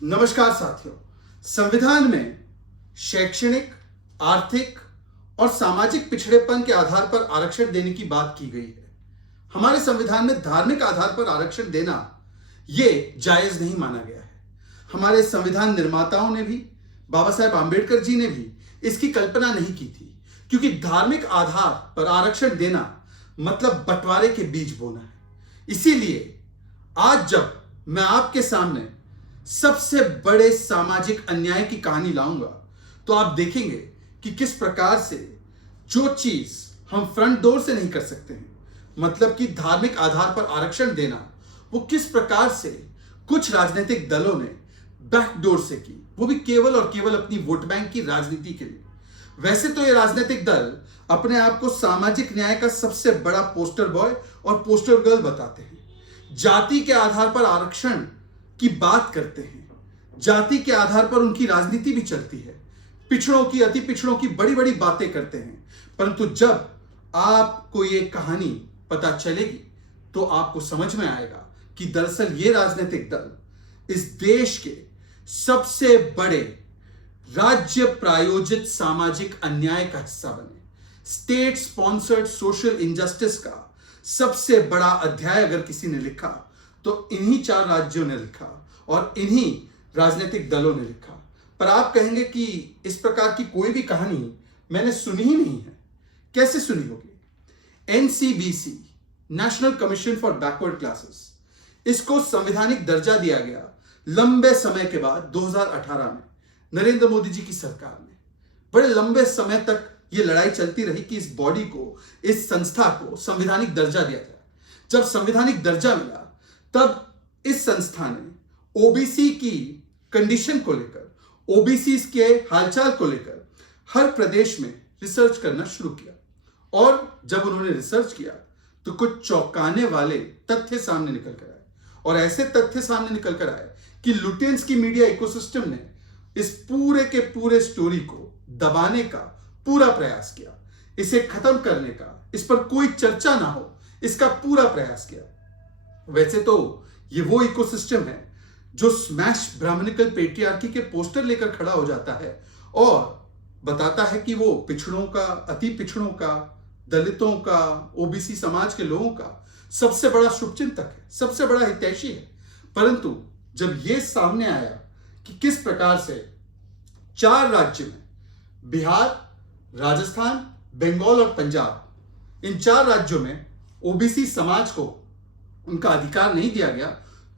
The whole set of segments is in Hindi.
नमस्कार साथियों। संविधान में शैक्षणिक, आर्थिक और सामाजिक पिछड़ेपन के आधार पर आरक्षण देने की बात की गई है। हमारे संविधान में धार्मिक आधार पर आरक्षण देना यह जायज नहीं माना गया है। हमारे संविधान निर्माताओं ने भी, बाबा साहेब आंबेडकर जी ने भी इसकी कल्पना नहीं की थी, क्योंकि धार्मिक आधार पर आरक्षण देना मतलब बंटवारे के बीज बोना है। इसीलिए आज जब मैं आपके सामने सबसे बड़े सामाजिक अन्याय की कहानी लाऊंगा, तो आप देखेंगे कि किस प्रकार से जो चीज हम फ्रंट डोर से नहीं कर सकते हैं, मतलब कि धार्मिक आधार पर आरक्षण देना, वो किस प्रकार से कुछ राजनीतिक दलों ने बैकडोर से की, वो भी केवल और केवल अपनी वोट बैंक की राजनीति के लिए। वैसे तो ये राजनीतिक दल अपने आप को सामाजिक न्याय का सबसे बड़ा पोस्टर बॉय और पोस्टर गर्ल बताते हैं। जाति के आधार पर आरक्षण की बात करते हैं, जाति के आधार पर उनकी राजनीति भी चलती है, पिछड़ों की, अति पिछड़ों की बड़ी बड़ी बातें करते हैं। परंतु जब आपको ये कहानी पता चलेगी तो आपको समझ में आएगा कि दरअसल ये राजनीतिक दल इस देश के सबसे बड़े राज्य प्रायोजित सामाजिक अन्याय का हिस्सा बने। स्टेट स्पॉन्सर्ड सोशल इनजस्टिस का सबसे बड़ा अध्याय अगर किसी ने लिखा तो इन्हीं 4 राज्यों ने लिखा और इन्हीं राजनीतिक दलों ने लिखा। पर आप कहेंगे कि इस प्रकार की कोई भी कहानी मैंने सुनी ही नहीं है। कैसे सुनी होगी? NCBC, national commission for backward classes, इसको संवैधानिक दर्जा दिया गया लंबे समय के बाद 2018 में नरेंद्र मोदी जी की सरकार में। बड़े लंबे समय तक यह लड़ाई चलती रही कि इस बॉडी को, इस संस्था को संवैधानिक दर्जा दिया जाए। जब संवैधानिक दर्जा मिला तब इस संस्था ने ओबीसी की कंडीशन को लेकर, ओबीसी के हालचाल को लेकर हर प्रदेश में रिसर्च करना शुरू किया। और जब उन्होंने रिसर्च किया तो कुछ चौंकाने वाले तथ्य सामने निकल कर आए, और ऐसे तथ्य सामने निकल कर आए कि लुटेंस की मीडिया इकोसिस्टम ने इस पूरे के पूरे स्टोरी को दबाने का पूरा प्रयास किया, इसे खत्म करने का, इस पर कोई चर्चा ना हो, इसका पूरा प्रयास किया। वैसे तो ये वो इकोसिस्टम है जो स्मैश ब्राह्मणिकल पेट्रियार्की के पोस्टर लेकर खड़ा हो जाता है और बताता है कि वो पिछड़ों का, अति पिछड़ों का, दलितों का, ओबीसी समाज के लोगों का सबसे बड़ा शुभचिंतक है, सबसे बड़ा हितैषी है। परंतु जब ये सामने आया कि किस प्रकार से 4 राज्य में, बिहार, राजस्थान, बंगाल और पंजाब, इन 4 राज्यों में ओबीसी समाज को उनका अधिकार नहीं दिया गया,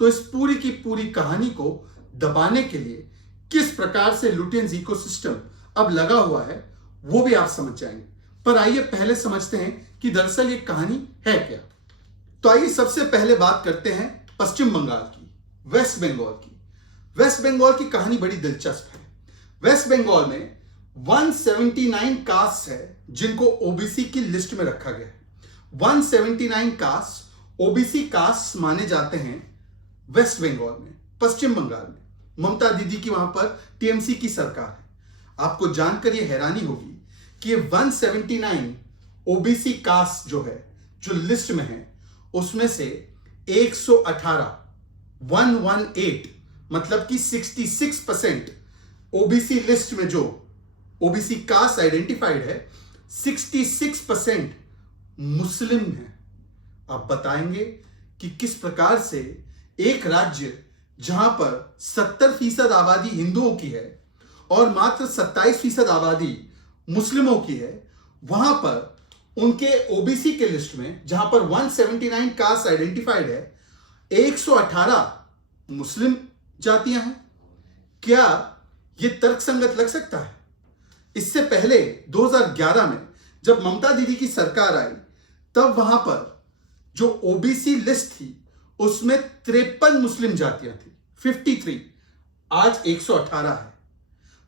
तो इस पूरी की पूरी कहानी को दबाने के लिए किस प्रकार से लुटेंस इकोसिस्टम अब लगा हुआ है वो भी आप समझ जाएंगे। पर आइए पहले समझते हैं कि दरअसल ये कहानी है क्या। तो आइए सबसे पहले बात करते हैं पश्चिम बंगाल की, वेस्ट बंगाल की। वेस्ट बंगाल की कहानी बड़ी दिलचस्प है। वेस्ट बंगाल में 179 कास्ट है जिनको ओबीसी की लिस्ट में रखा गया है। 179 कास्ट ओबीसी कास्ट माने जाते हैं वेस्ट बंगाल में, पश्चिम बंगाल में। ममता दीदी की वहां पर टीएमसी की सरकार है। आपको जानकर यह हैरानी होगी कि 179 ओबीसी कास्ट जो है, जो लिस्ट में है, उसमें से 118 मतलब कि 66% ओबीसी लिस्ट में जो ओबीसी कास्ट आइडेंटिफाइड है, 66% मुस्लिम है। आप बताएंगे कि किस प्रकार से एक राज्य जहां पर 70% आबादी हिंदुओं की है और मात्र 27% आबादी मुस्लिमों की है, वहां पर उनके ओबीसी के लिस्ट में, जहां पर 179 कास्ट आइडेंटिफाइड है, 118 मुस्लिम जातियां हैं। क्या यह तर्कसंगत लग सकता है? इससे पहले 2011 में जब ममता दीदी की सरकार आई, तब वहां पर जो ओबीसी लिस्ट थी उसमें 53 मुस्लिम जातियां थी, 53। आज 118 है।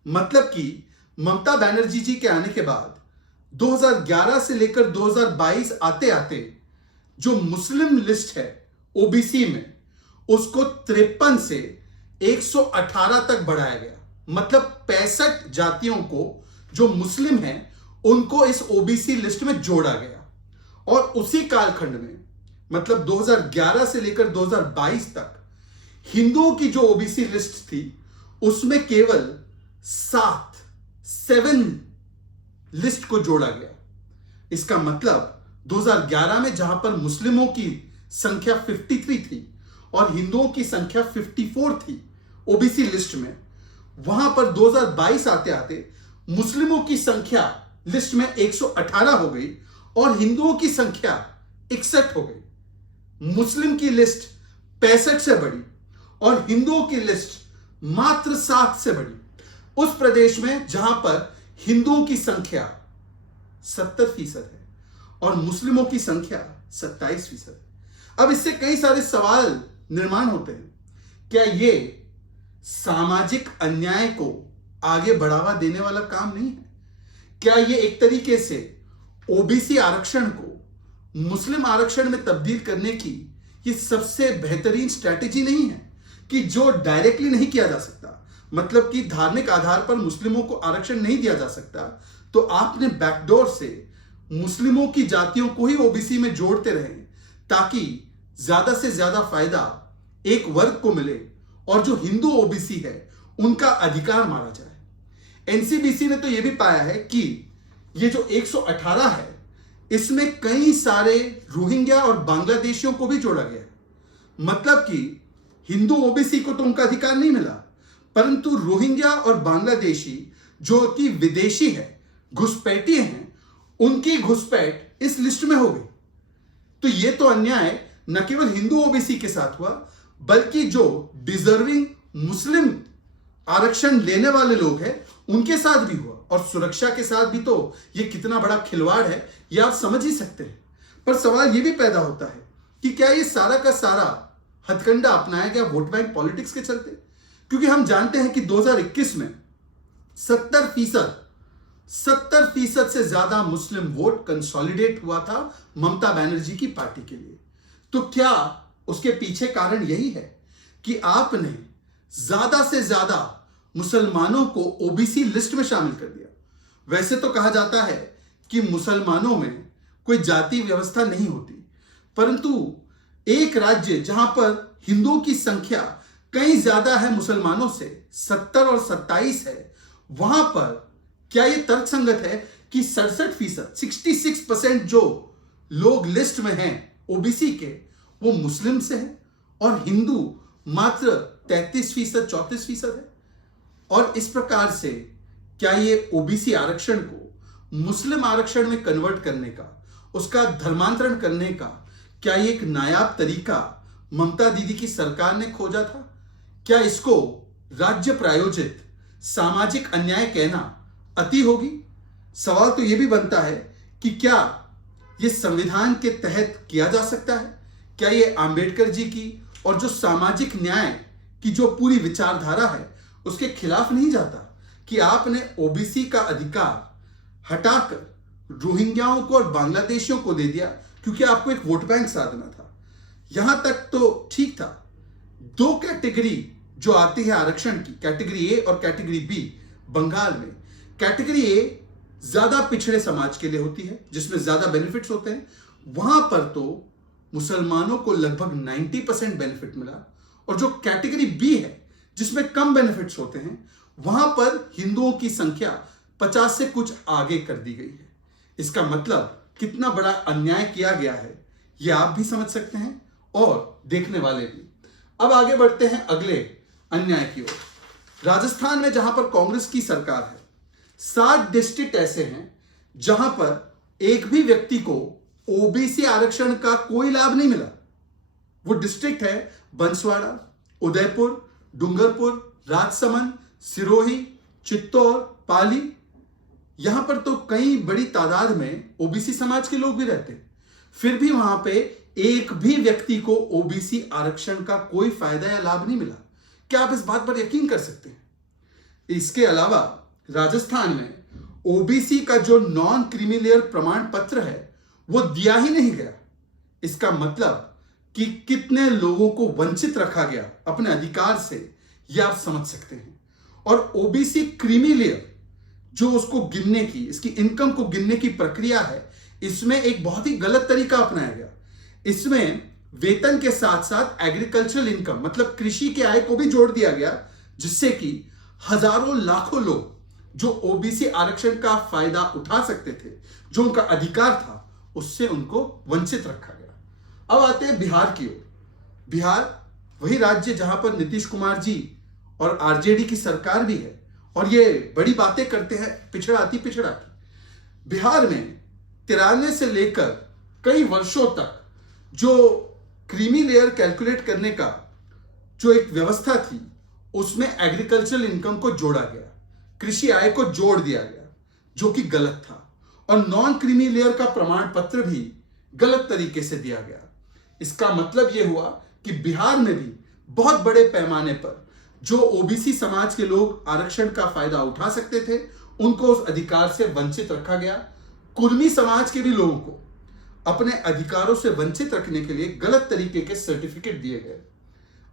मतलब कि ममता बनर्जी जी के आने के बाद 2011 से लेकर 2022 आते आते जो मुस्लिम लिस्ट है ओबीसी में, उसको 53 से 118 तक बढ़ाया गया। मतलब 65 जातियों को जो मुस्लिम हैं उनको इस ओबीसी लिस्ट में जोड़ा गया। और उसी कालखंड में, मतलब 2011 से लेकर 2022 तक हिंदुओं की जो ओबीसी लिस्ट थी उसमें केवल 7 लिस्ट को जोड़ा गया। इसका मतलब 2011 में जहां पर मुस्लिमों की संख्या 53 थी और हिंदुओं की संख्या 54 थी ओबीसी लिस्ट में, वहां पर 2022 आते आते मुस्लिमों की संख्या लिस्ट में 118 हो गई और हिंदुओं की संख्या 61 हो गई। मुस्लिम की लिस्ट 65 से बढ़ी और हिंदुओं की लिस्ट मात्र 7 से बढ़ी, उस प्रदेश में जहां पर हिंदुओं की संख्या 70% है और मुस्लिमों की संख्या 27% है। अब इससे कई सारे सवाल निर्माण होते हैं। क्या ये सामाजिक अन्याय को आगे बढ़ावा देने वाला काम नहीं है? क्या ये एक तरीके से ओबीसी आरक्षण को मुस्लिम आरक्षण में तब्दील करने की ये सबसे बेहतरीन स्ट्रैटेजी नहीं है कि जो डायरेक्टली नहीं किया जा सकता, मतलब कि धार्मिक आधार पर मुस्लिमों को आरक्षण नहीं दिया जा सकता, तो आपने बैकडोर से मुस्लिमों की जातियों को ही ओबीसी में जोड़ते रहे ताकि ज्यादा से ज्यादा फायदा एक वर्ग को मिले और जो हिंदू ओबीसी है उनका अधिकार मारा जाए। एनसीबीसी ने तो यह भी पाया है कि ये जो 118 है इसमें कई सारे रोहिंग्या और बांग्लादेशियों को भी जोड़ा गया है। मतलब कि हिंदू ओबीसी को तो उनका अधिकार नहीं मिला, परंतु रोहिंग्या और बांग्लादेशी जो कि विदेशी है, घुसपैठिए हैं, उनकी घुसपैठ इस लिस्ट में हो गई। तो यह तो अन्याय न केवल हिंदू ओबीसी के साथ हुआ बल्कि जो डिजर्विंग मुस्लिम आरक्षण लेने वाले लोग हैं उनके साथ भी हुआ और सुरक्षा के साथ भी। तो यह कितना बड़ा खिलवाड़ है यह आप समझ ही सकते हैं। पर सवाल यह भी पैदा होता है कि क्या यह सारा का सारा हथकंडा अपनाया गया वोट बैंक पॉलिटिक्स के चलते? क्योंकि हम जानते हैं कि 2021 में 70% से ज्यादा मुस्लिम वोट कंसोलिडेट हुआ था ममता बनर्जी की पार्टी के लिए। तो क्या उसके पीछे कारण यही है कि आपने ज्यादा से ज्यादा मुसलमानों को ओबीसी लिस्ट में शामिल कर दिया? वैसे तो कहा जाता है कि मुसलमानों में कोई जाति व्यवस्था नहीं होती, परंतु एक राज्य जहां पर हिंदुओं की संख्या कहीं ज्यादा है मुसलमानों से, 70 और 27 है, वहां पर क्या यह तर्कसंगत है कि 66% जो लोग लिस्ट में हैं ओबीसी के वो मुस्लिम से है और हिंदू मात्र 33%, 34% है? और इस प्रकार से क्या ये ओबीसी आरक्षण को मुस्लिम आरक्षण में कन्वर्ट करने का, उसका धर्मांतरण करने का क्या ये एक नायाब तरीका ममता दीदी की सरकार ने खोजा था? क्या इसको राज्य प्रायोजित सामाजिक अन्याय कहना अति होगी? सवाल तो यह भी बनता है कि क्या यह संविधान के तहत किया जा सकता है? क्या यह आंबेडकर जी की और जो सामाजिक न्याय की जो पूरी विचारधारा है उसके खिलाफ नहीं जाता कि आपने ओबीसी का अधिकार हटाकर रोहिंग्याओं को और बांग्लादेशियों को दे दिया क्योंकि आपको एक वोट बैंक साधना था? यहां तक तो ठीक था। 2 कैटेगरी जो आती है आरक्षण की, कैटेगरी ए और कैटेगरी बी, बंगाल में कैटेगरी ए ज्यादा पिछड़े समाज के लिए होती है जिसमें ज्यादा बेनिफिट्स होते हैं। वहां पर तो मुसलमानों को लगभग 90% बेनिफिट मिला और जो कैटेगरी बी है जिसमें कम बेनिफिट्स होते हैं वहां पर हिंदुओं की संख्या 50 से कुछ आगे कर दी गई है। इसका मतलब कितना बड़ा अन्याय किया गया है यह आप भी समझ सकते हैं और देखने वाले भी। अब आगे बढ़ते हैं अगले अन्याय की ओर। राजस्थान में जहां पर कांग्रेस की सरकार है, 7 डिस्ट्रिक्ट ऐसे हैं जहां पर एक भी व्यक्ति को ओबीसी आरक्षण का कोई लाभ नहीं मिला। वो डिस्ट्रिक्ट है बंसवाड़ा, उदयपुर, डूंगरपुर, राजसमंद, सिरोही, चित्तौड़, पाली। यहां पर तो कई बड़ी तादाद में ओबीसी समाज के लोग भी रहते हैं, फिर भी वहां पे एक भी व्यक्ति को ओबीसी आरक्षण का कोई फायदा या लाभ नहीं मिला। क्या आप इस बात पर यकीन कर सकते हैं? इसके अलावा राजस्थान में ओबीसी का जो नॉन क्रीमी लेयर प्रमाण पत्र है वो दिया ही नहीं गया। इसका मतलब कि कितने लोगों को वंचित रखा गया अपने अधिकार से, यह आप समझ सकते हैं। और ओबीसी क्रीमी लेयर जो उसको गिनने की, इसकी इनकम को गिनने की प्रक्रिया है, इसमें एक बहुत ही गलत तरीका अपनाया गया। इसमें वेतन के साथ साथ एग्रीकल्चरल इनकम मतलब कृषि के आय को भी जोड़ दिया गया जिससे कि हजारों लाखों लोग जो ओबीसी आरक्षण का फायदा उठा सकते थे, जो उनका अधिकार था, उससे उनको वंचित रखा गया। अब आते हैं बिहार की ओर। बिहार वही राज्य जहां पर नीतीश कुमार जी और आरजेडी की सरकार भी है और ये बड़ी बातें करते हैं पिछड़ा की। बिहार में 93 से लेकर कई वर्षों तक जो क्रीमी लेयर कैलकुलेट करने का जो एक व्यवस्था थी, उसमें एग्रीकल्चरल इनकम को जोड़ा गया, कृषि आय को जोड़ दिया गया, जो कि गलत था। और नॉन क्रीमी लेयर का प्रमाण पत्र भी गलत तरीके से दिया गया। इसका मतलब यह हुआ कि बिहार में भी बहुत बड़े पैमाने पर जो ओबीसी समाज के लोग आरक्षण का फायदा उठा सकते थे, उनको उस अधिकार से वंचित रखा गया। कुर्मी समाज के भी लोगों को अपने अधिकारों से वंचित रखने के लिए गलत तरीके के सर्टिफिकेट दिए गए।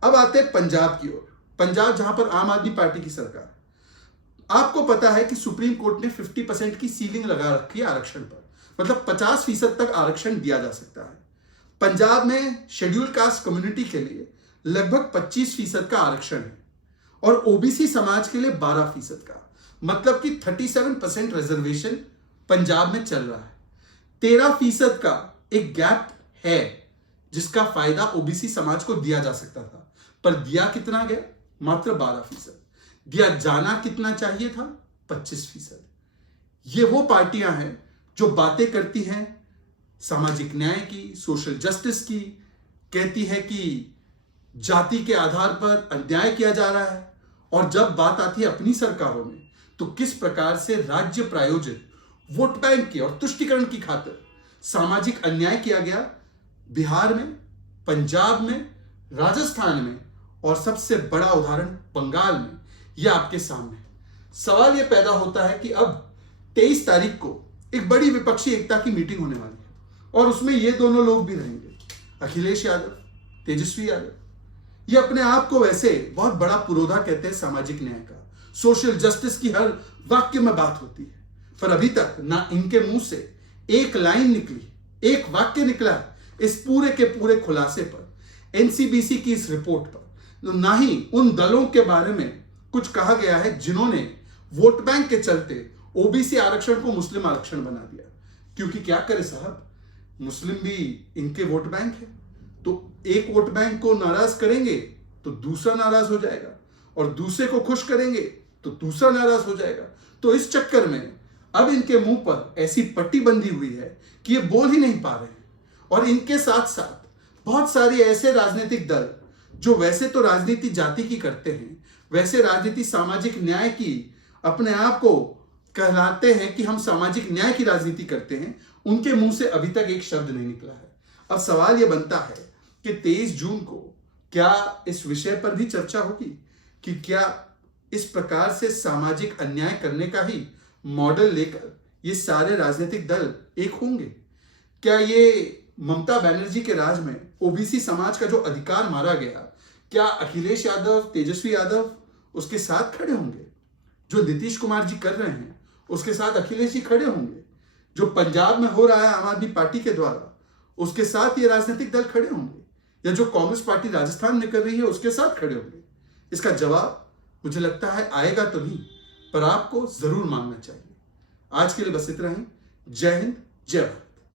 अब आते हैं पंजाब की ओर। पंजाब जहां पर आम आदमी पार्टी की सरकार है। आपको पता है कि सुप्रीम कोर्ट ने 50% की सीलिंग लगा रखी है आरक्षण पर, मतलब 50% तक आरक्षण दिया जा सकता है। पंजाब में शेड्यूल कास्ट कम्युनिटी के लिए लगभग 25% का आरक्षण है और ओबीसी समाज के लिए 12% का, मतलब कि 37% रिजर्वेशन पंजाब में चल रहा है। 13% का एक गैप है जिसका फायदा ओबीसी समाज को दिया जा सकता था, पर दिया कितना गया? मात्र 12%। दिया जाना कितना चाहिए था? 25%। ये वो पार्टियां हैं जो बातें करती हैं सामाजिक न्याय की, सोशल जस्टिस की, कहती है कि जाति के आधार पर अन्याय किया जा रहा है, और जब बात आती है अपनी सरकारों में तो किस प्रकार से राज्य प्रायोजित वोट बैंक की और तुष्टीकरण की खातिर सामाजिक अन्याय किया गया। बिहार में, पंजाब में, राजस्थान में और सबसे बड़ा उदाहरण बंगाल में, यह आपके सामने है। सवाल यह पैदा होता है कि अब 23 तारीख को एक बड़ी विपक्षी एकता की मीटिंग होने वाली है और उसमें ये दोनों लोग भी रहेंगे, अखिलेश यादव, तेजस्वी यादव। ये अपने आप को वैसे बहुत बड़ा पुरोधा कहते हैं सामाजिक न्याय का, सोशल जस्टिस की हर वाक्य में बात होती है, पर अभी तक ना इनके मुंह से एक लाइन निकली, एक वाक्य निकला इस पूरे के पूरे खुलासे पर, एनसीबीसी की इस रिपोर्ट पर, ना ही उन दलों के बारे में कुछ कहा गया है जिन्होंने वोट बैंक के चलते ओबीसी आरक्षण को मुस्लिम आरक्षण बना दिया। क्योंकि क्या करे साहब, मुस्लिम भी इनके वोट बैंक है, तो एक वोट बैंक को नाराज करेंगे तो दूसरा नाराज हो जाएगा, और दूसरे को खुश करेंगे तो दूसरा नाराज हो जाएगा। तो इस चक्कर में अब इनके मुंह पर ऐसी पट्टी बंधी हुई है कि ये बोल ही नहीं पा रहे हैं। और इनके साथ साथ बहुत सारे ऐसे राजनीतिक दल जो वैसे तो राजनीति जाति की करते हैं, वैसे राजनीति सामाजिक न्याय की अपने आप को कहलाते हैं कि हम सामाजिक न्याय की राजनीति करते हैं, उनके मुंह से अभी तक एक शब्द नहीं निकला है। अब सवाल यह बनता है कि 23 जून को क्या इस विषय पर भी चर्चा होगी कि क्या इस प्रकार से सामाजिक अन्याय करने का ही मॉडल लेकर ये सारे राजनीतिक दल एक होंगे? क्या ये ममता बनर्जी के राज में ओबीसी समाज का जो अधिकार मारा गया, क्या अखिलेश यादव, तेजस्वी यादव उसके साथ खड़े होंगे? जो नीतीश कुमार जी कर रहे हैं उसके साथ अखिलेश जी खड़े होंगे? जो पंजाब में हो रहा है आम आदमी पार्टी के द्वारा, उसके साथ ये राजनीतिक दल खड़े होंगे? या जो कांग्रेस पार्टी राजस्थान में कर रही है उसके साथ खड़े होंगे? इसका जवाब मुझे लगता है आएगा तो नहीं, पर आपको जरूर मांगना चाहिए। आज के लिए बस इतना ही। जय हिंद, जय भारत।